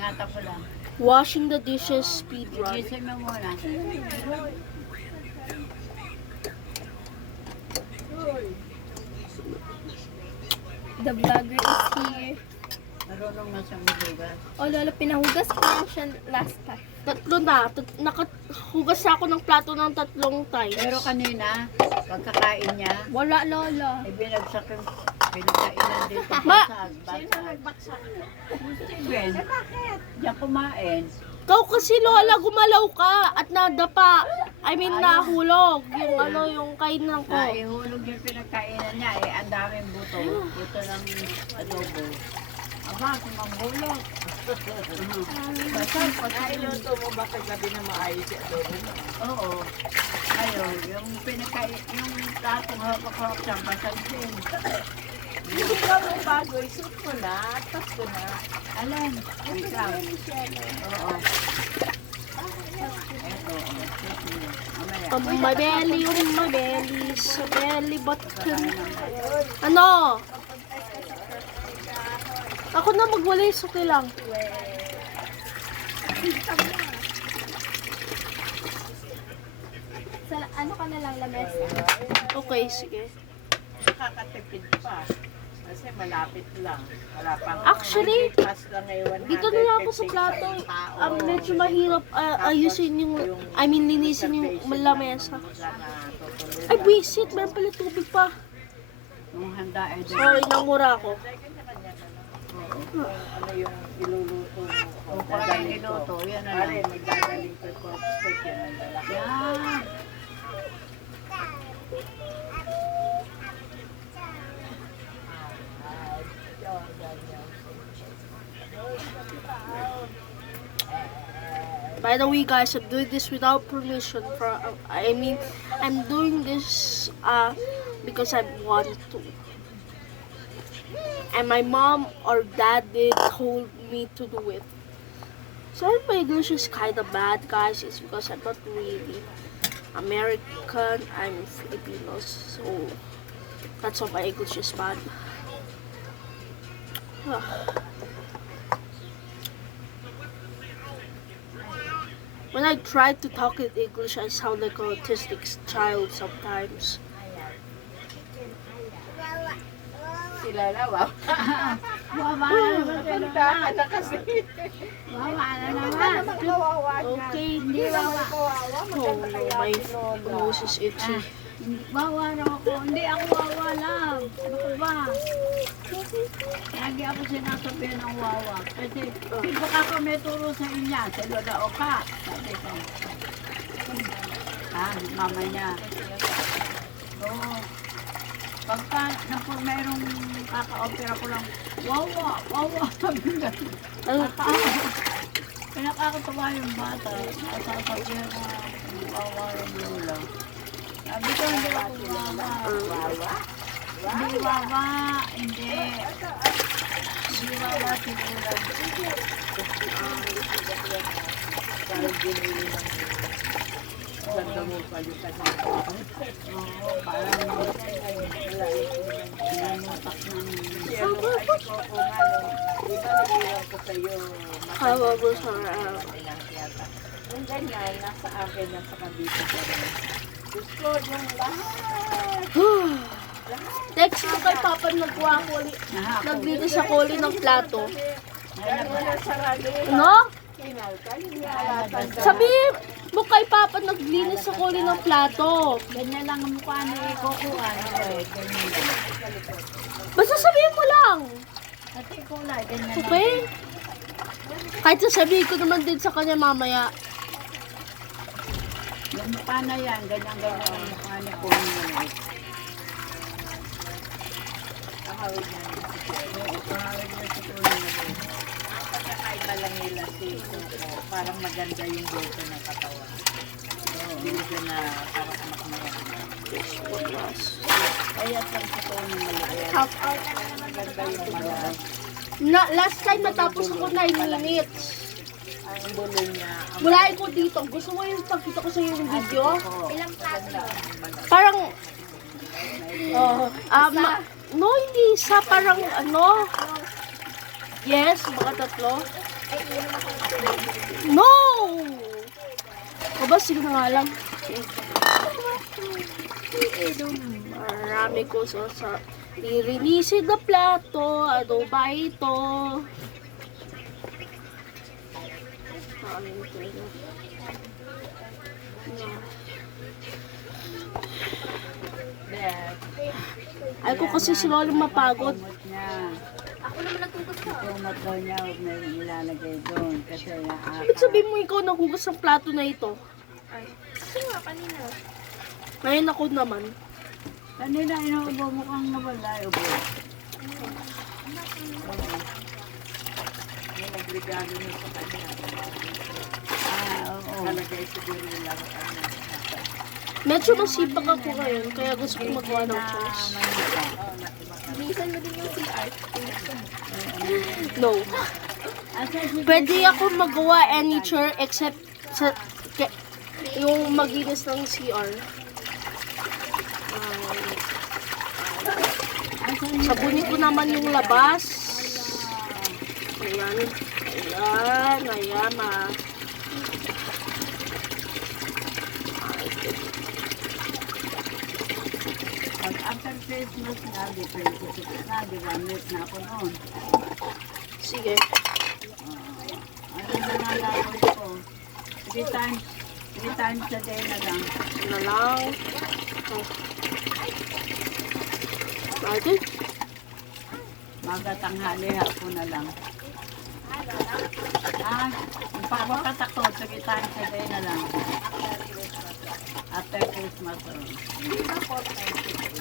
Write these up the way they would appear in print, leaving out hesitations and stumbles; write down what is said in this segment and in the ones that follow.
Ingatan ko lang. Washing the dishes speedrun. Gising mo muna. The vlogger is here. Marunong na siyang magugas. Oh, lolo, pinahugas ko lang siya last time. Tatlo na. Nakahugas ako ng plato ng 3 times. Pero kanina, pagkakain niya, Wala, lolo. ibinagsak yung pinagkainan dito. Ma! Basag. Steven, bakit? Diyan kumain. Ikaw kasi Lola, gumalaw ka at nadapa. I mean, nahulog. Yung ano, yung kainan ko. Ihulog yung pinagkainan niya. Ang daming buto. Buto ng adobo. Aba, kumambulog. Basag, Nailuto mo ba kagabi na maayos si adobo mo? Oo. Ayun, yung yung platong hawak-hawak siya, basag din. Hindi ka mo bago, isuot ko na, tas ko na. Alam, wait lang. Oo. Eto, mamaya. Mabeli yung mabeli sa belly button. Ano? Ako na magwalis, okay lang. Sa, ano ka na lang, lamesa? Okay, sige. Nakakatipid pa. Kasi malapit lang. Wala pang Actually, pass lang ngayon. dito na lang ako sa plato. Medyo mahirap ayusin yung, I mean, linisin yung lamesa. Ay, visit, meron pala tubig pa. Yung handa ay din. Sorry, namura ako. Ano yung iluluto mo. Kung pala yung niluto, yan na Pare, lang. magdadaling ko yung steak yan ang lalaki. Yan. By the way, guys, I'm doing this without permission. I mean, I'm doing this because I want to. And my mom or dad did told me to do it. Sorry, my English is kind of bad, guys. It's because I'm not really American. I'm Filipino, so that's why my English is bad. When I try to talk in English, I sound like an autistic child sometimes. Sila na, wow. Wawa na naman kayo Punta na kasi. Wawa na naman. Kawawa niya. Okay. Hindi wawa. Kawawa, Oh, maganda kaya my si Lola. nose is itchy. Wawa na ako. Hindi ako wawa lang. Ano ko ba? Lagi ako sinasabihan ng wawa. Kasi, di ba ako may turo sa inyo? Sa Lola o ka? Sabi ko. Mama niya. Oo. Pagka mayroong kaka-opera ko lang, wawa, wawa. Pinakakatawa yung bata. Nasasabihan na wawa yung lola. Sabi ko, hindi ako wawa. Wawa? Hindi wawa, hindi. Hindi wawa si lola. Parang ginili ng ganda mo palitan. Oo, parang namutak ng... Ano, ay ko kung ano, iba nag-iwan ko sa'yo. However, sorry. Ilang yata. Yung ganyan, nasa akin, nasa kabito pa rin. Gusto yung lahat. Text mo kay Papa naglinis ako ulit ng plato. Ano na sarado yun? No? Kinalta, yung nalatan. Sabihin mo kay Papa naglinis ako ulit ng plato. Ganyan lang ang mukha ni Coco. Ganyan. Basta sabihin mo lang. Kasi kulay, ganyan lang. Okay? Kahit sasabihin ko naman din sa kanya mamaya. Yung mukha na yan, ganyan-ganyan ang mukha ni Coco. Nakawid na. Ang pagkakaiba lang nila si Coco, parang maganda yung buto ng katawan. Hindi siya na parang anak na yan. Kaya sa Coco ng maliit. Half hour. Maganda yung malas. Last time natapos ako 9 minutes. Ang bulo niya. Mulain ko dito. Gusto mo yung pagkita ko sa iyo yung video? Ilang plato? Parang, no, hindi isa. Parang, ano, yes, baka 3. No! O ba, sige na nga lang. Marami ko sa nirinisid na plato. Ano ba ito? Beth, Ay ko kasi si Lolo mapagod. kumot niya. Ako naman nagtugas ko. Kumot daw niya, huwag na yung ilalagay doon. Kasi naaka. Ibig sabihin mo ikaw naghugas ng plato na ito. Ay, kasi nga kanina. Ngayon ako naman. Kanina inuubo mo kang nawala. Ubo. Yung nagregalo niyo sa kanya. Oo. Talagay siguro yung laruan niya. Medyo masipag ako ngayon, kaya gusto ko magawa ng chores. Bilisan mo din yung CR. No. Pwede ako magawa any chore except sa yung maginis ng CR. Sabunin ko naman yung labas. Ayan. Ayan. Ayan. Pag after Christmas na, di 26 na, di ba? Miss na ako noon. Sige. Ano na nga gagawin ko? 3 times a day na lang. Na lang. Pwede. Maga tanghali, hapon na lang. Kung pa ako katakot, 3 times a day na lang. After Christmas. Hindi ba 4 times a day?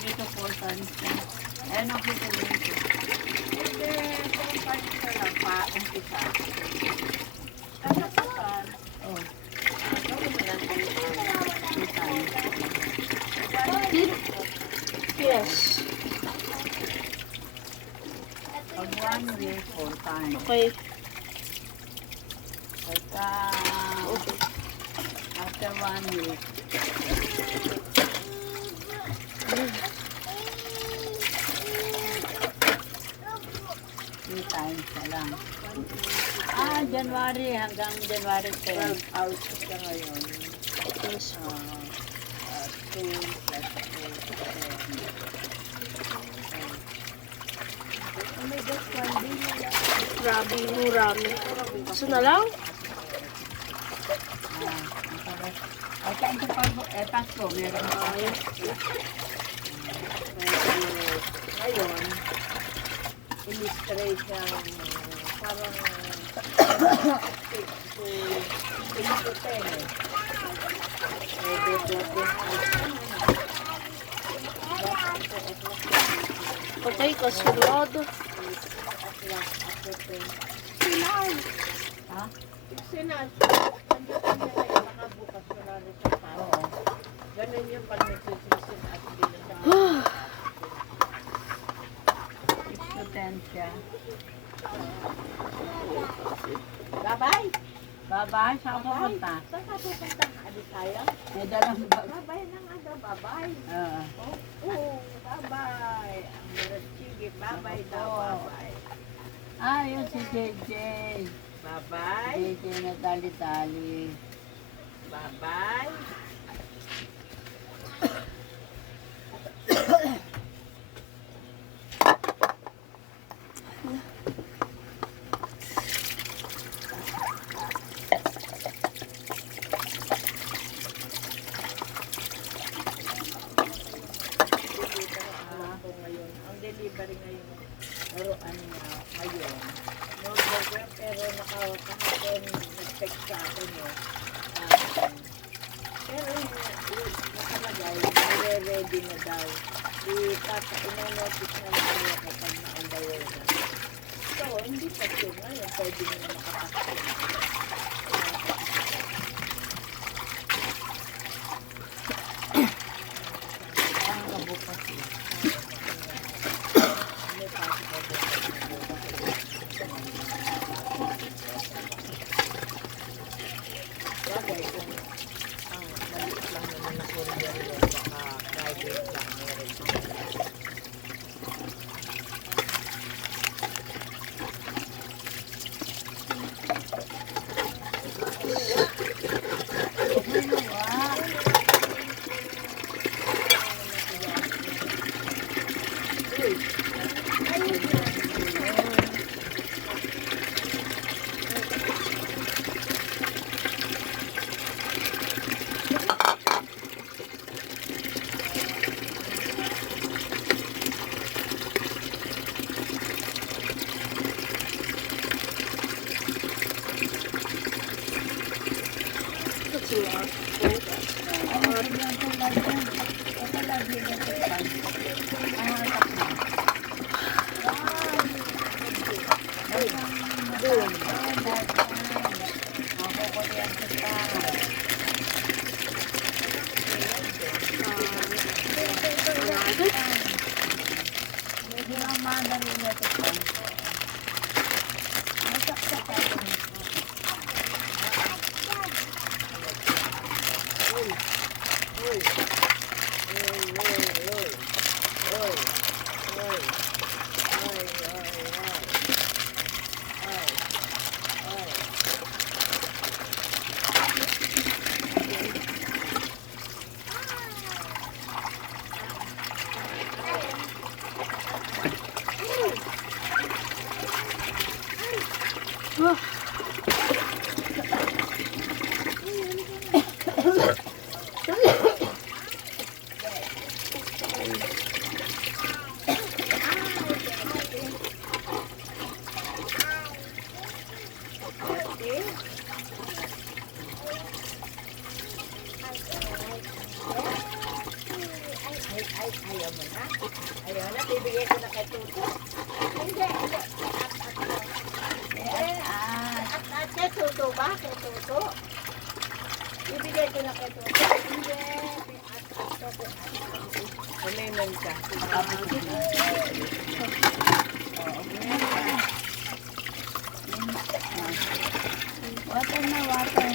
3 to 4 times na. Eh, nakita rin ko. Hindi, 4 times na lang pa, umpisa. Katapusan. Oh. Gawin mo lang 3 times. Yes. Pag 1 week, 4 times. Okay. Pagka, Okay. after 1 week, three times na lang. January hanggang January 10. Out ka ngayon. Yes. 2 plus 2. Grabe yung rami. Gusto na lang? Ay, kain ko pa, Pasko, meron tayo. Ngayon, illustrate siya parang 6 to 10 eh. Okay, kasunod. Ha? Nakabukas ko na rin sa tao. Ganun yung pag nagsisisin at binasa. 6 to 10 siya. Bye-bye! Bye-bye! Saan ka pupunta? Saan ka pupunta? Alisaya? May dalang bag. Bye-bye na nga daw. Bye-bye. Oo. Bye-bye. Ang sige. Bye-bye daw. Bye-bye. Yun si JJ. Bye-bye. JJ na dali-dali. Bye-bye. Ang delivery ngayon, laruan niya ngayon. No program, pero kahapon nag-text sa akin yun. Pero nakalagay, nare-ready na daw. Ino-notice na lang niya kapag na-underwear na. So, hindi pa siya ngayon, pwede niya makapasok. Ang kabukas yun. Bagay kung ang maliit lang naman na courier yun, baka private lang meron. lola. Ano yung tulad yan? Ito lagi na ito. Ang hatak na. Doon. Ako ko yan kita. Medyo ang madali na ito. May saksak ako. Ayaw mo na? Ayaw na? Bibigay ko na kay Tuto? Hindi. At kay Tuto ba? Kay Tuto? Bibigay ko na kay Tuto? Hindi. Kumiman ka. Water na, water.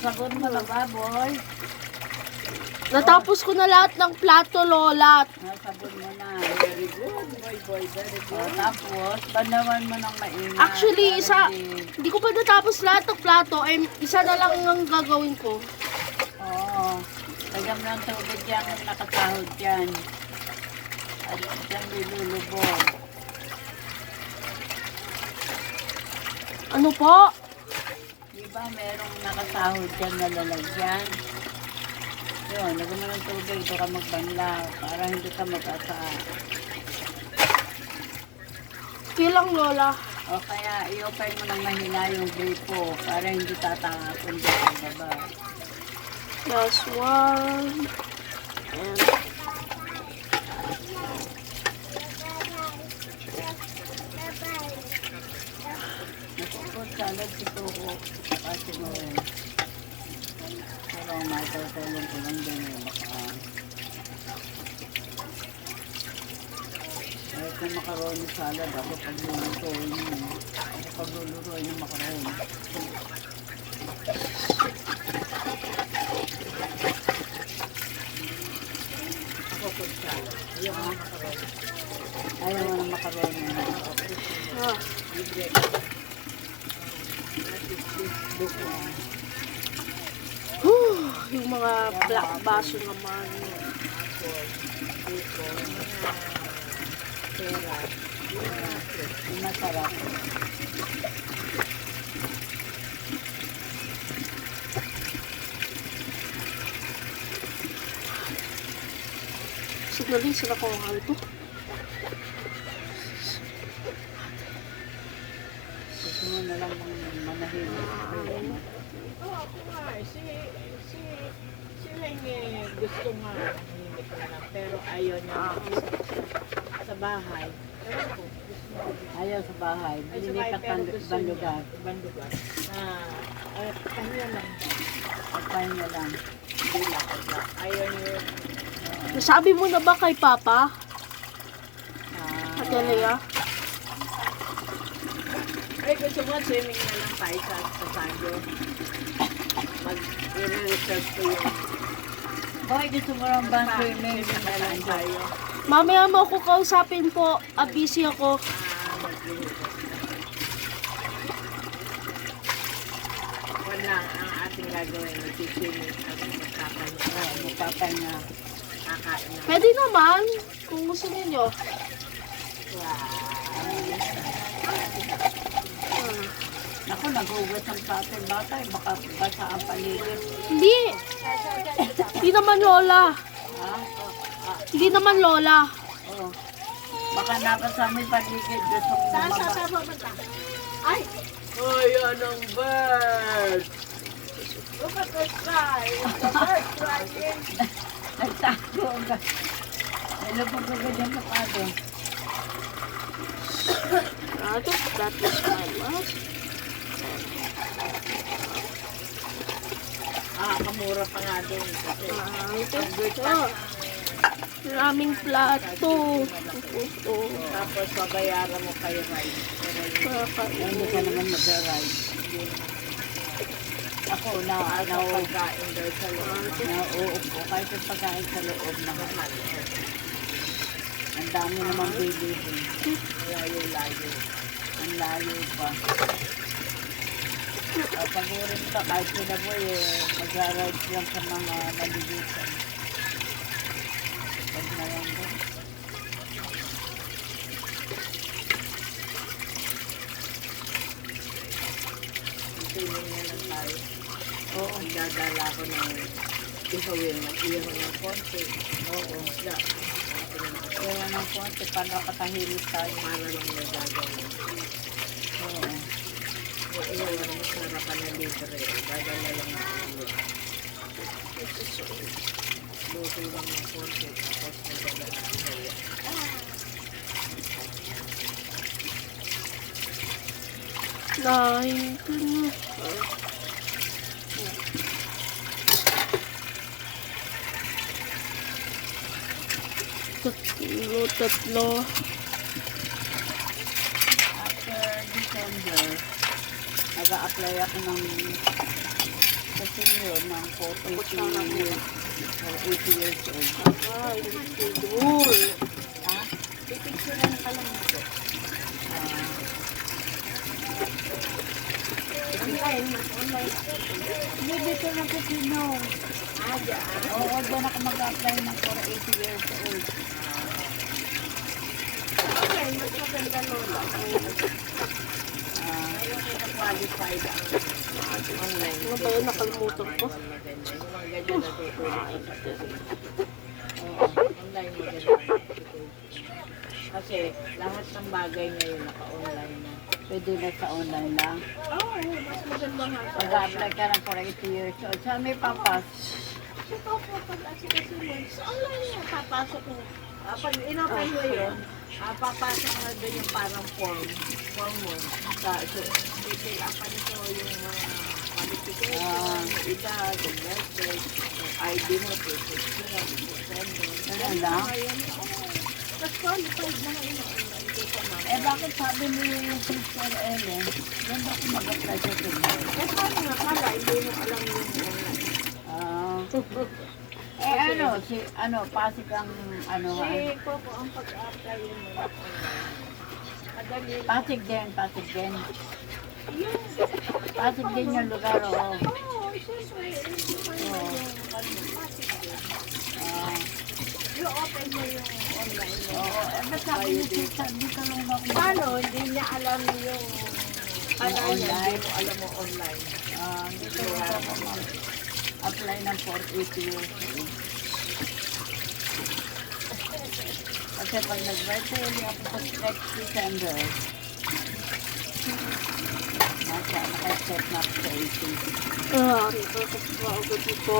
Nasagot mo na baboy. Natapos ko na lahat ng plato, lola. Nasabon mo na. Very good. Boy, very good. Tapos, banawan mo ng maingat. Actually, Para hindi ko pa natapos lahat ng plato. Ay, isa na lang ang gagawin ko. Oo. Lagyan mo ng tubig yan kung nakasahod yan. At dyan nilulubog. Ano po? Diba merong nakasahod dyan na lalagyan? Yun, lagyan mo ng tubig. Baka magbanlaw para hindi ka mag-asa. Kilang, lola. O kaya i-open mo ng mahina yung gripo para hindi tatakapon dyan sa baba. Plus one. And Napupot salad ito ko kasi mo rin. Pero matutulong ko lang din yung baka. Kahit yung macaroni salad ako paglulutuin yun. Ako paglulutuin yung macaroni. Ako food salad. Ayaw mo ng macaroni. Ayaw mo ng macaroni. Libre. yung mga baso naman. Masarap. Nalisan ako ang halto. Gusto mo na lang manahimik. Oo, ako nga. Si Leng gusto nga nanginginig na lang. Pero ayaw niya sa bahay. Ewan ko, gusto mo. Ayaw sa bahay. Ay, sa bahay, Lilipat pero ang gusto ibang niya. lugar. Ibang lugar. Kanya lang. At pahinga lang. Hindi lang. Ayaw niyo. Nasabi mo na ba kay Papa? Ah, Ate Lea? Ay, gusto mo swimming na lang tayo sa Sanjo. Mag-reserve ko yung Boy, gusto mo lang ba swimming? swimming na lang tayo. Mamaya mo ako kausapin po. Busy ako. Wala ang ating gagawin. Mag-swimming at magpapahinga. Magpapahinga. Kakain na. Pwede naman. Kung gusto ninyo. Ako, naghugas ang plato ng bata. Baka basa ang paligid. Hindi. Hindi naman lola. Ha? Hindi naman lola. Oo. Baka nabasa mo yung paligid. Gusto mo mababa. Ay! Ay, anong bird! Look at the sky! The bird flying! Nagtago ka. Nalupag ka ganyan sa pado. That is my last. Kamura pa nga din. Kasi Ito. Maraming plato. tapos babayaran mo kayo ride. Hindi ka naman mag-ride. Ako, Pagkain daw sa loob. nauupo. Kahit yung pagkain sa loob na mahal. Ang dami namang bilihin. Layo-layo. Ang layo pa. Pagurin ka, kahit sila mo mag-ride lang sa mga malilitan. Pag na yan doon. Swimming na lang tayo. Oo. Dadala ko ng ihawin. Mag-ihaw ng konti. Oo. Isda. Kaya ng konti, para katahimik tayo. Para lang nagagawin. Oo. Ihaw na masarapan na libre. Dadala lang ako. Luto lang ng konti. Tapos nagdala ng ihawin. Nine. Tatlo. After December, nag-a-apply ako ng sa senior ng 80 years or 80 years old. Ay, cool. Ha? Pipicturean ka lang ito. Online. Hindi, dito na sa Pino. Oo, doon ako mag-apply ng for 80 years old. Okay, mas maganda lola. Ayaw ko na-qualified ang online. Ano ba yun? Nakalimutan ko. Yung mga ganyan natutulog ka sa online maganda. Kasi lahat ng bagay ngayon naka-online na. Pwede na sa online lang. Oo, mas maganda nga. Mag-apply ka ng for 80 years old. Saan may papas? So, pag-asikasin mo, sa online yan, papasok mo. Pag in-open mo yun, papasok na doon yung parang form mo. So, detail upan ito yung mga qualification, edad, yung birthday, yung ID mo, prescription, Ano lang? mas qualified na nga ino-online ko sa mga. Eh, bakit sabi mo yung Sister Ellen? Doon ako mag-apply sa senior. Eh, paano nga pala, hindi mo alam yung online. Pasig ang Si Coco ang pag-apply mo na online. Madali lang. Pasig din. Yung Pasig din yung lugar, oo. Oo, siyempre. Hindi mo yung matik din. Ah, You open mo yung online mo. oo, ba't sabi ni Sister, di ka lang ako Paano? Hindi niya alam yung kanya niya. Online. Hindi mo alam mo online. Dito lang ako mag-apply ng for 80 years old. kasi pag nag-birthday, hindi ako sa next December. Naka-set na ako sa 18. Dito, tapos ako dito.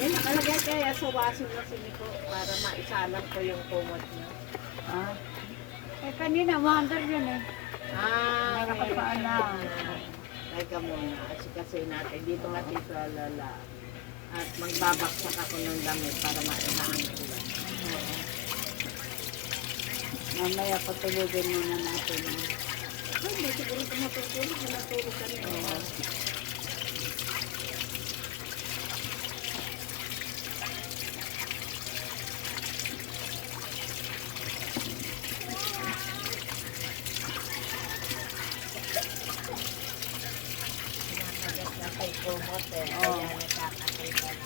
Yan, nakalagay kaya sa washing machine ko para maisalang ko yung kumot niya. Ah. Eh, kanina, wonder yun eh. Ah, Nakapaalam. Teka muna, kasi natin dito nga dito lala. At magbabaksak ako ng damit para maisahan ko lang. Mamaya patulogin muna natin. Ay, hindi siguro ito matutulog. Natulog ka na. Kay kumot eh. Kaya nakakatay ka lang.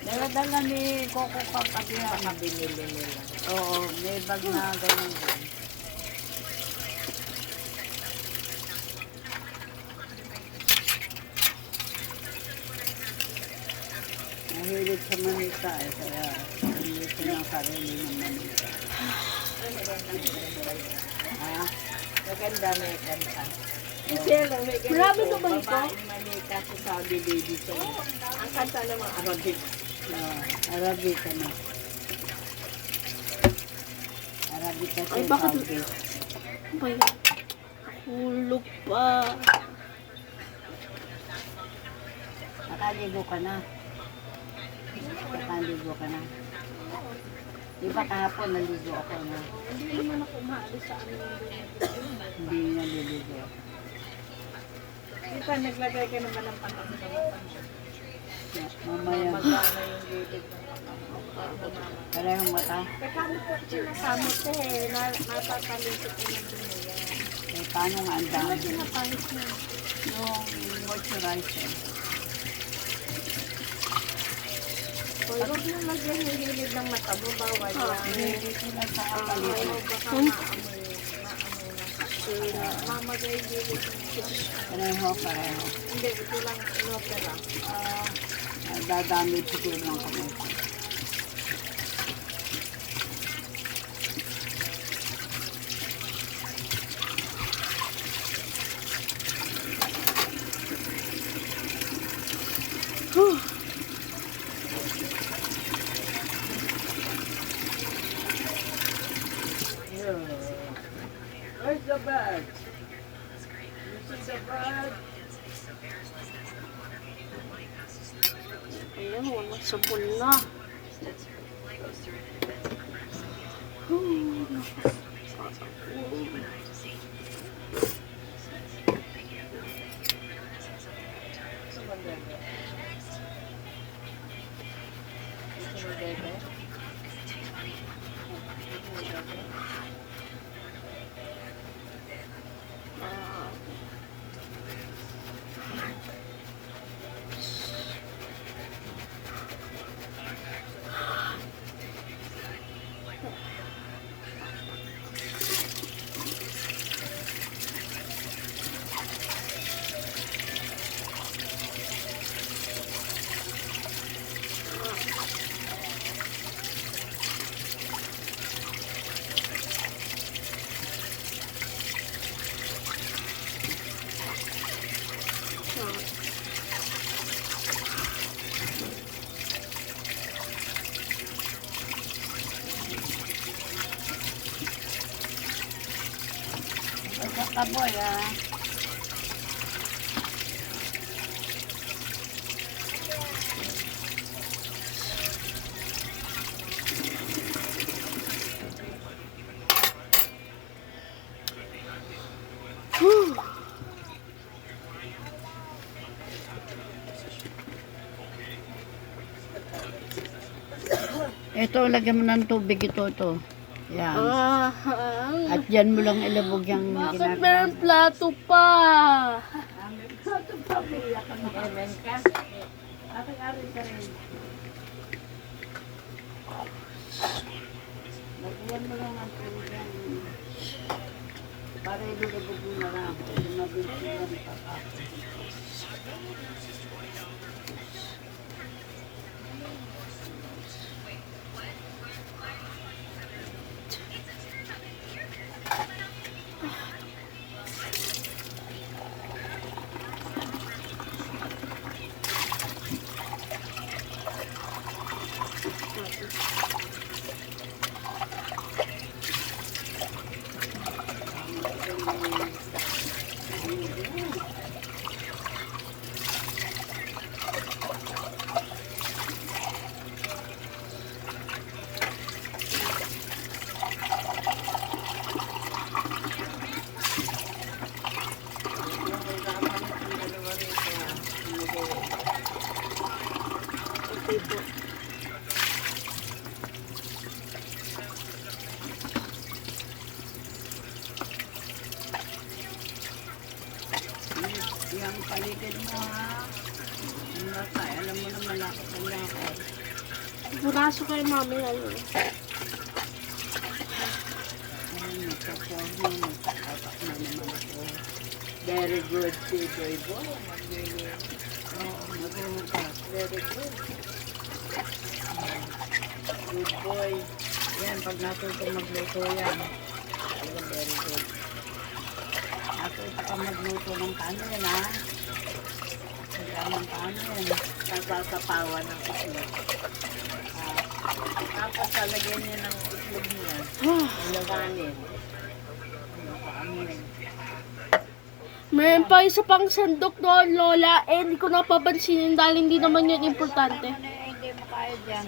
Dala-dala ni Coco kapag yan. Baka binili nila. Oo, may bag na ganyan din. Mahilig sa manika eh, kaya hindi ko ng sarili ng manika. Ha? Maganda may kanta. Marami ka ba ito? Babaeng manika sa Saudi Baby Song. Ang kanta naman Arabic. Arabic ka na. Arabic kasi Ay, bakit- Saudi. Ano ba yun? Hulog pa. Nakaligo ka na. Nakaligo ka na. Di ba kahapon naligo ako na? Hindi naman ako umaalis sa amin. Hindi naliligo. Di ba naglagay ka naman ng pantalon sa mata? Mamaya, Magana yung gilid ng parehong mata. Teka mo po sinasamot eh. Natatalisip ko ng dumiyan. Eh, paano nga ang Ano dami? sinapangit mo? Yung moisturizer. Hoy, huwag mo lagyan yung gilid ng mata mo. Bawal yan. Hindi ko lang sa Ayaw, kapalitan. baka maamoy. Mamagay yung gilid ng Pareho. Hindi, ito lang inopera. Dadamage siguro ng kamay ko. Where's the bag? You see the bag? Ayan, walang sabon na. Kaboy, ah. Whew. Ito, lagyan mo ng tubig ito. Yan. Ah, At dyan mo lang ilabog yung bakit meron plato pa? Amen ka. Akin-arin ka rin. Lagyan mo lang ang tubig yan. Para ilabog mo na lang. Mabilis lang papapos. Yung paligid mo ha. Ang lasa, alam mo naman lakot ang lakot. Buraso kay mami ayun. Ayun, nagkakuha mo, nagkakapak na naman ako. Very good si Joy Boy. Oo, maghuhugas. Very good. Good boy. Yan, pag natutong magluto yan. Ayun, very good. Natuto ka magluto ng kanin ha. Kailangan ng kanin. Nasasapawan ng itlog. Tapos talagyan niya ng itlog niya. Ang kanin. Kanin. Meron pa isa pang sandok doon, Lola, eh hindi ko napapansinin dahil hindi naman yun importante. Hindi mo kaya dyan.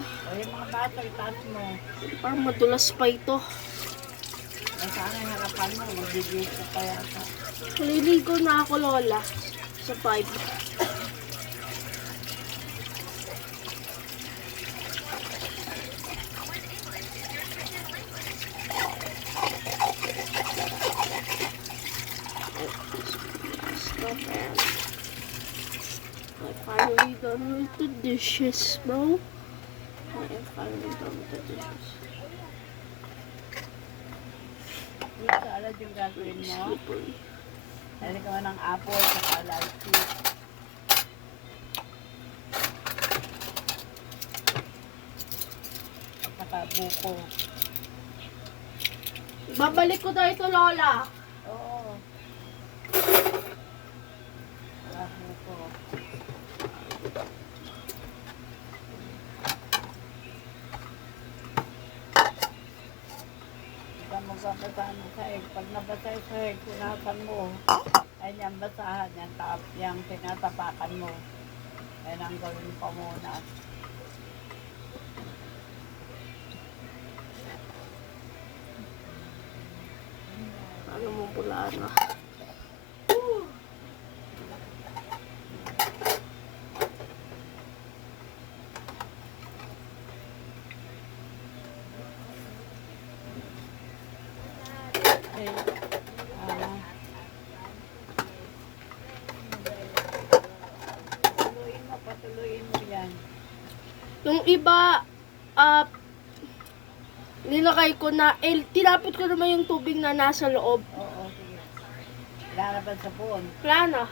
O yung mga bata, itaas mo. Parang madulas pa ito. Sana yung harapan mo, magbibigay ka kaya ka. Maliligo na ako, Lola. Sa 5. I finally done with the dishes, bro. I am finally done with the dishes. Fruit salad yung gagawin mo. Slippery. Dali ka ng apple, saka light fruit. Saka buko. Babalik ko na ito, Lola. Oo. Saka buko. Ika magbabasahan mo sa egg. Pag nabasa yung sa egg, punasan mo. Ay, yan basahan. Yan tinatapakan mo. Yan ang gawin pa muna. Ano mo pula na? Okay. Patuloyin mo yan. Yung iba, nilakay ko na, tinapit ko naman yung tubig na nasa loob. Oo, sige. Lalaban sa puon. Plana.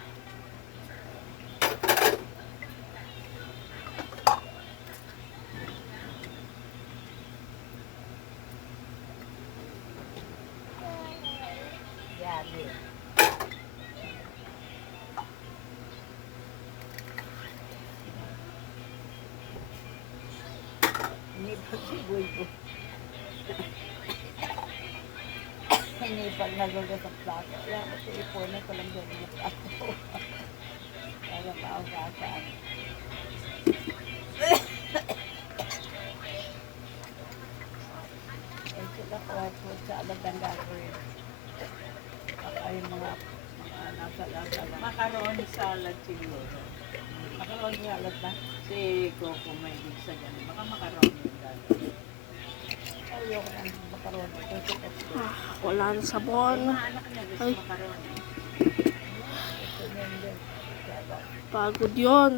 Yan, eh. Hindi pa si Bulbo. Hindi pag nagugas ang plato. Kaya kasi ipunin ko lang doon yung plato. Para paugasan. Eh sila ko food sa alad ang gagawin. Baka yung mga nasa lang. Macaroni salad siguro. Makaroni alad na. Si Coco may ibig sa ganun. Baka macaroni yung gagawin. Ayoko ng makaroni. Wala na sabon. Mga anak niya gusto Ay. macaroni. Pagod yun.